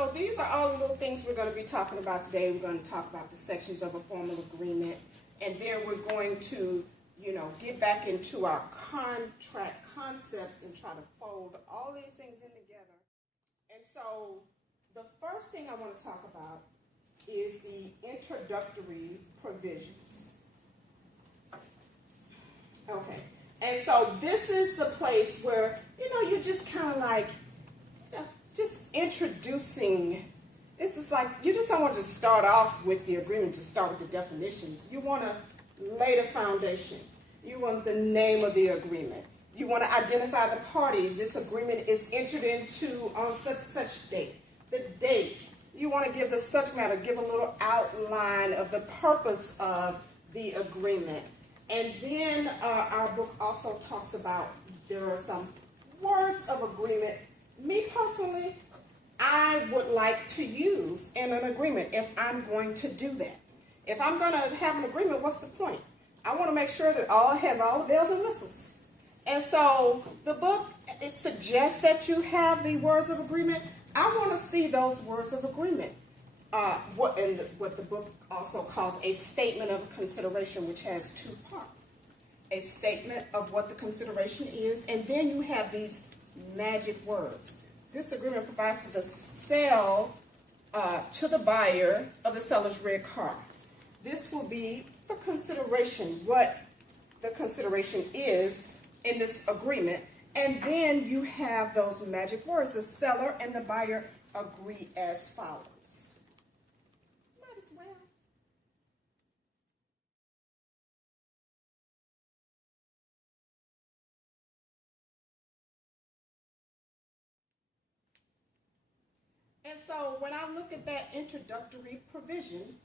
So these are all the little things we're going to be talking about today. We're going to talk about the sections of a formal agreement, and then we're going to, get back into our contract concepts and try to fold all these things in together. And so the first thing I want to talk about is the introductory provisions. Okay. And so this is the place where, you're just kind of like, just introducing. This is like, you just don't want to start off with the agreement, to start with the definitions. You want to lay the foundation. You want the name of the agreement. You want to identify the parties. This agreement is entered into on such date. The date. You want to give the subject matter, give a little outline of the purpose of the agreement. And then our book also talks about, there are some words of agreement. Me personally, I would like to use in an agreement if I'm going to do that. If I'm going to have an agreement, what's the point? I want to make sure that all has all the bells and whistles. And so the book, it suggests that you have the words of agreement. I want to see those words of agreement. What the book also calls a statement of consideration, which has two parts. A statement of what the consideration is, and then you have these magic words. This agreement provides for the sale to the buyer of the seller's red car. This will be the consideration, what the consideration is in this agreement. And then you have those magic words. The seller and the buyer agree as follows. Might as well. And so when I look at that introductory provision,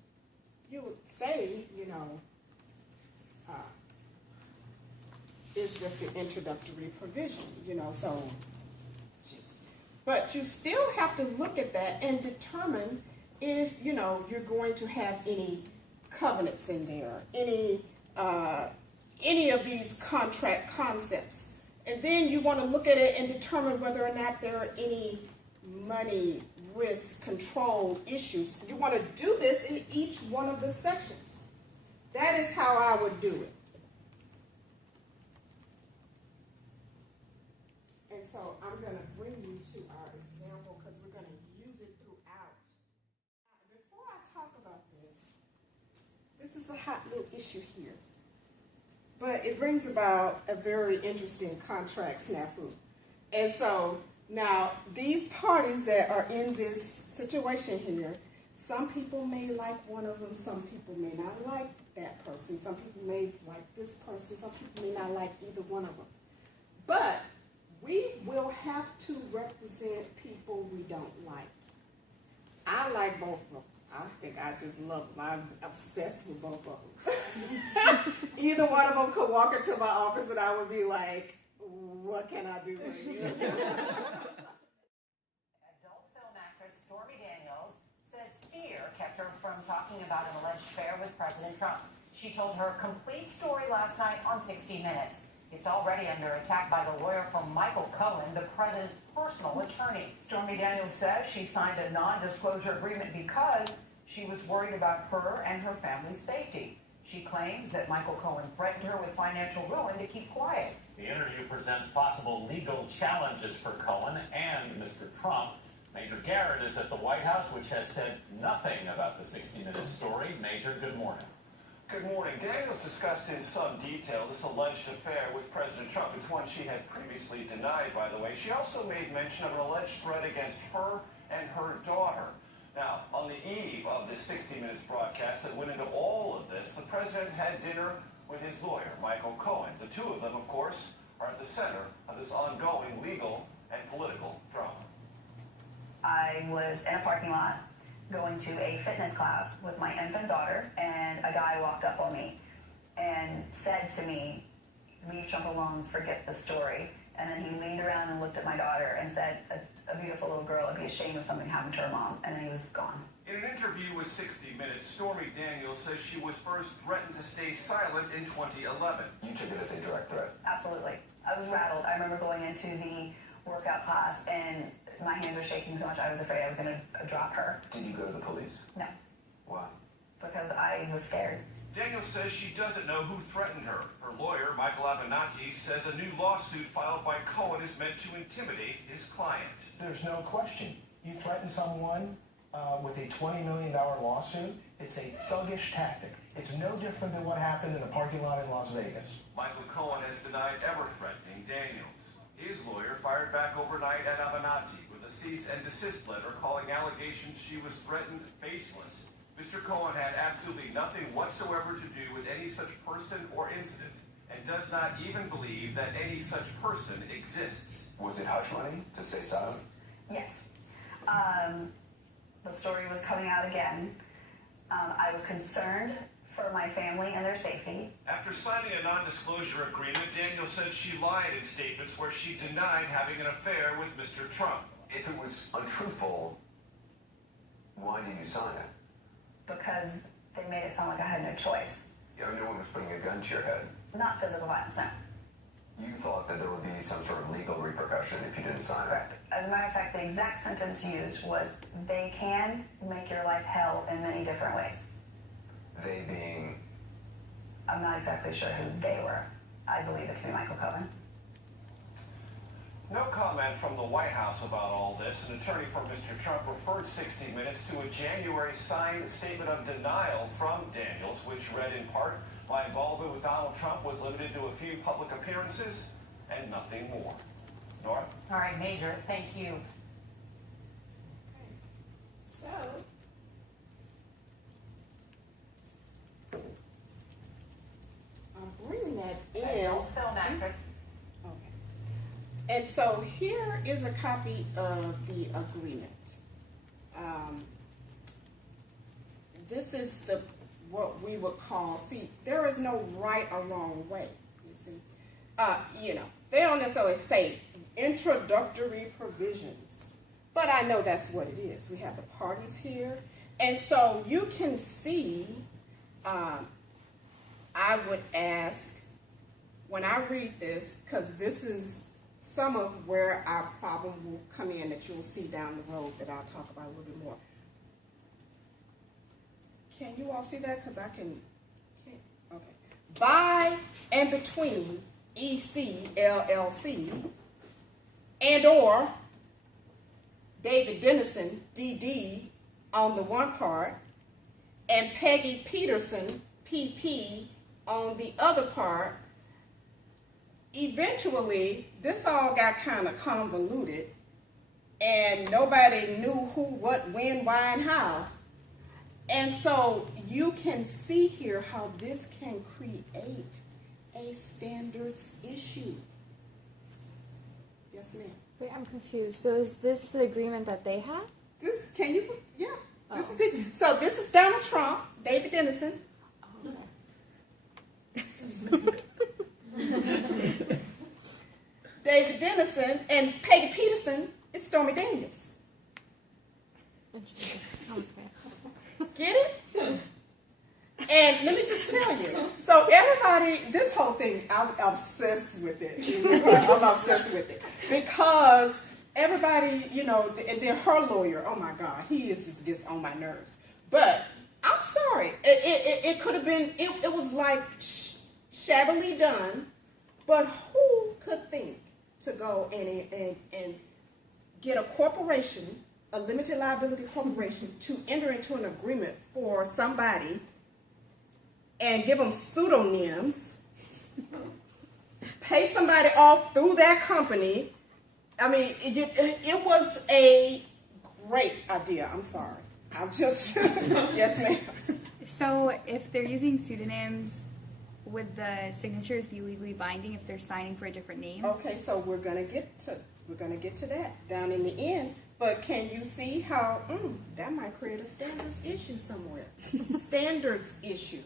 you would say, it's just the introductory provision, but you still have to look at that and determine if, you're going to have any covenants in there, any of these contract concepts. And then you want to look at it and determine whether or not there are any money, risk, control issues. You want to do this in each one of the sections. That is how I would do it. And so I'm going to bring you to our example because we're going to use it throughout. Before I talk about this is a hot little issue here. But it brings about a very interesting contract snafu. And so now, these parties that are in this situation here, some people may like one of them, some people may not like that person, some people may like this person, some people may not like either one of them. But we will have to represent people we don't like. I like both of them. I think I just love them. I'm obsessed with both of them. Either one of them could walk into my office and I would be like, what can I do for you? Adult film actress Stormy says fear kept her from talking about an alleged affair with President Trump. She told her complete story last night on 60 Minutes. It's already under attack by the lawyer for Michael Cohen, the president's personal attorney. Stormy Daniels says she signed a non-disclosure agreement because she was worried about her and her family's safety. She claims that Michael Cohen threatened her with financial ruin to keep quiet. The interview presents possible legal challenges for Cohen and Mr. Trump. Major Garrett is at the White House, which has said nothing about the 60 Minutes story. Major, good morning. Good morning. Daniels discussed in some detail this alleged affair with President Trump. It's one she had previously denied, by the way. She also made mention of an alleged threat against her and her daughter. Now, on the eve of this 60 Minutes broadcast that went into all of this, the president had dinner with his lawyer, Michael Cohen. The two of them, of course, are at the center of this ongoing legal and political drama. I was in a parking lot going to a fitness class with my infant daughter, and a guy walked up on me and said to me, "Leave Trump alone, forget the story." And then he leaned around and looked at my daughter and said, a beautiful little girl would be ashamed of something happened to her mom. And then he was gone. In an interview with 60 Minutes, Stormy Daniels says she was first threatened to stay silent in 2011. You took it as a direct threat? Absolutely. I was rattled. I remember going into the workout class and my hands were shaking so much I was afraid I was going to drop her. Did you go to the police? No, Why? because I was scared. Daniels says she doesn't know who threatened her. Her lawyer, Michael Avenatti, says a new lawsuit filed by Cohen is meant to intimidate his client. There's no question. You threaten someone with a $20 million lawsuit, it's a thuggish tactic. It's no different than what happened in the parking lot in Las Vegas. Michael Cohen has denied ever threatening Daniels. His lawyer fired back overnight at Avenatti with a cease and desist letter calling allegations she was threatened baseless. Mr. Cohen had absolutely nothing whatsoever to do with any such person or incident and does not even believe that any such person exists. Was it hush money to stay silent? Yes. The story was coming out again. I was concerned for my family and their safety. After signing a non-disclosure agreement, Daniels said she lied in statements where she denied having an affair with Mr. Trump. If it was untruthful, why did you sign it? Because they made it sound like I had no choice. You know, no one was putting a gun to your head. Not physical violence, no. You thought that there would be some sort of legal repercussion if you didn't sign it. Correct. As a matter of fact, the exact sentence used was, they can make your life hell in many different ways. They being... I'm not exactly sure who they were. I believe it to be Michael Cohen. No comment from the White House about all this. An attorney for Mr. Trump referred 60 Minutes to a January signed statement of denial from Daniels, which read in part, my involvement with Donald Trump was limited to a few public appearances and nothing more. Nora? All right, Major, thank you. So, I'm bringing that in. Film actor. Okay. And so here is a copy of the agreement. This is what we would call, see, there is no right or wrong way, you see. They don't necessarily say introductory provisions, but I know that's what it is. We have the parties here. And so you can see, I would ask, when I read this, because this is some of where our problem will come in that you'll see down the road that I'll talk about a little bit more. Can you all see that? Because I can't. Okay. By and between EC, LLC, and or David Dennison, DD, on the one part, and Peggy Peterson, PP, on the other part. Eventually, this all got kind of convoluted, and nobody knew who, what, when, why, and how. And so you can see here how this can create a standards issue. Yes, ma'am. Wait, I'm confused. So is this the agreement that they have? This, can you, yeah, this is it. So this is Donald Trump, David Dennison. David Dennison, and Peggy Peterson is Stormy Daniels. Interesting. Okay. Get it? And let me just tell you, so everybody, this whole thing, I'm obsessed with it. I'm obsessed with it. Because everybody, and then her lawyer, oh my God, he just gets on my nerves. But I'm sorry, it could have been, it was like shabbily done, but who could think to go and get a corporation, a limited liability corporation, to enter into an agreement for somebody and give them pseudonyms, pay somebody off through that company. I mean, it was a great idea. I'm sorry. I'm just, yes, ma'am. So if they're using pseudonyms, would the signatures be legally binding if they're signing for a different name? Okay, so we're gonna get to that down in the end. But can you see how that might create a standards issue somewhere? Standards issue.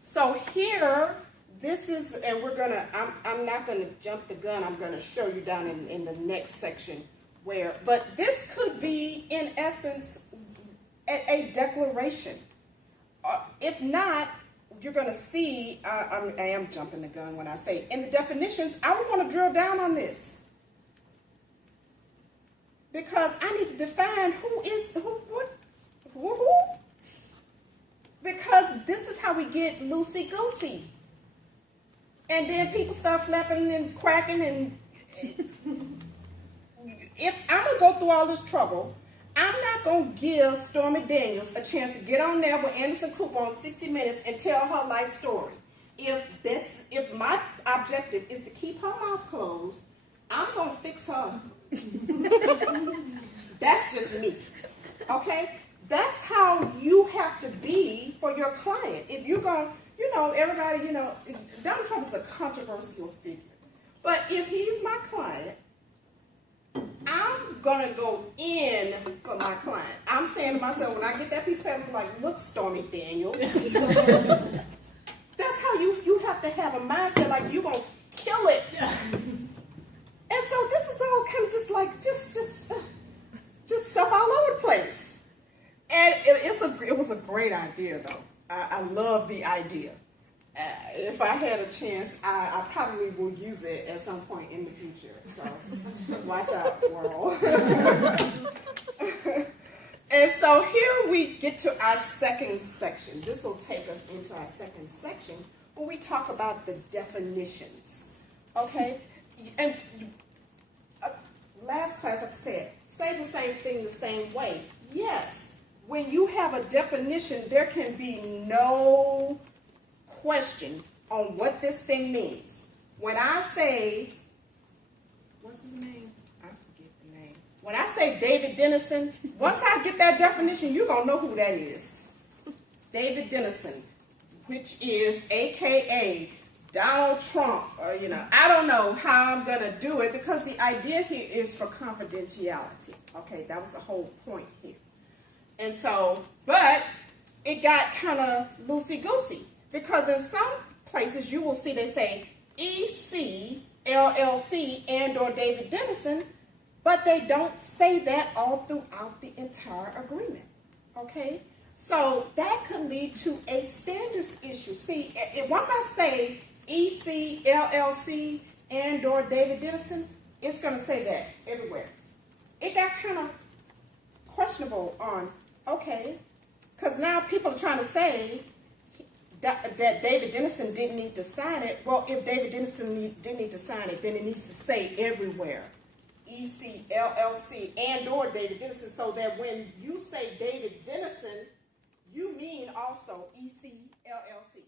So here, this is, and I'm not gonna jump the gun. I'm gonna show you down in the next section where, but this could be in essence a declaration. If not, you're gonna see, I am jumping the gun when I say, in the definitions, I would wanna drill down on this. because I need to define who. Because this is how we get loosey-goosey. And then people start flapping and cracking, and if I'm going to go through all this trouble, I'm not going to give Stormy Daniels a chance to get on there with Anderson Cooper on 60 Minutes and tell her life story. If my objective is to keep her mouth closed, I'm going to fix her. That's just me. Okay? That's how you have to be for your client. If you're going, everybody, Donald Trump is a controversial figure. But if he's my client, I'm going to go in for my client. I'm saying to myself, when I get that piece of paper, I'm like, look, Stormy Daniels. That's how you have to have a mindset like you're going to kill it. And so this is all kind of just like, just stuff all over the place. And it was a great idea, though. I love the idea. If I had a chance, I probably will use it at some point in the future. So watch out, world. And so here we get to our second section. This will take us into our second section where we talk about the definitions. Okay? And last class I said, say the same thing the same way. Yes. When you have a definition, there can be no question on what this thing means. When I say, what's his name? I forget the name. When I say David Dennison, once I get that definition, you're going to know who that is. David Dennison, which is AKA Donald Trump. I don't know how I'm going to do it because the idea here is for confidentiality. Okay, that was the whole point here. And so, but it got kind of loosey-goosey because in some places you will see they say EC, LLC, and or David Dennison, but they don't say that all throughout the entire agreement, okay? So that could lead to a standards issue. See, once I say EC, LLC, and or David Dennison, it's going to say that everywhere. It got kind of questionable on, okay, because now people are trying to say that David Dennison didn't need to sign it. Well, if David Dennison didn't need to sign it, then it needs to say everywhere. EC, LLC, and or David Dennison, so that when you say David Dennison, you mean also EC, LLC.